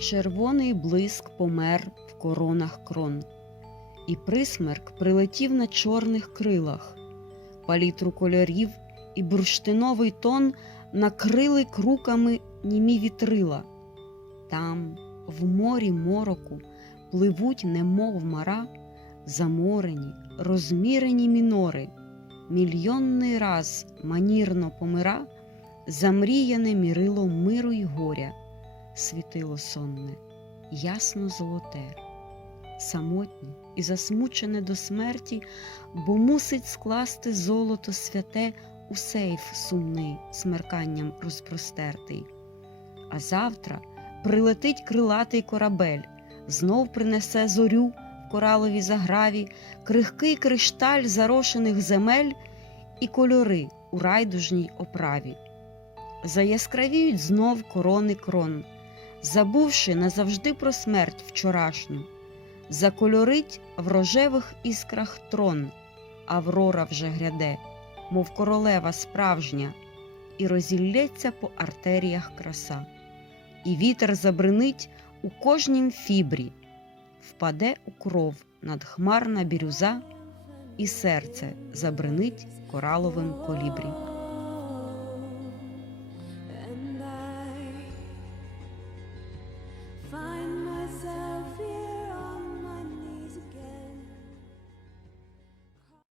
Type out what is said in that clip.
Червоний блиск помер в коронах крон, і присмерк прилетів на чорних крилах, палітру кольорів і бурштиновий тон накрили круками німі вітрила. Там, в морі мороку, пливуть, немов мара, заморені, розмірені мінори, мільйонний раз манірно помира, замріяне мірило миру й горя, світило сонне, ясно золоте, самотнє і засмучене до смерті, бо мусить скласти золото святе у сейф сумний смерканням розпростертий. А завтра прилетить крилатий корабель, знов принесе зорю в кораловій заграві, крихкий кришталь зарошених земель і кольори у райдужній оправі. Заяскравіють знов корони крон, забувши назавжди про смерть вчорашню, закольорить в рожевих іскрах трон, Аврора вже гряде, мов королева справжня, і розілється по артеріях краса, і вітер забринить у кожнім фібрі, впаде у кров надхмарна бірюза, і серце забринить кораловим колібрі.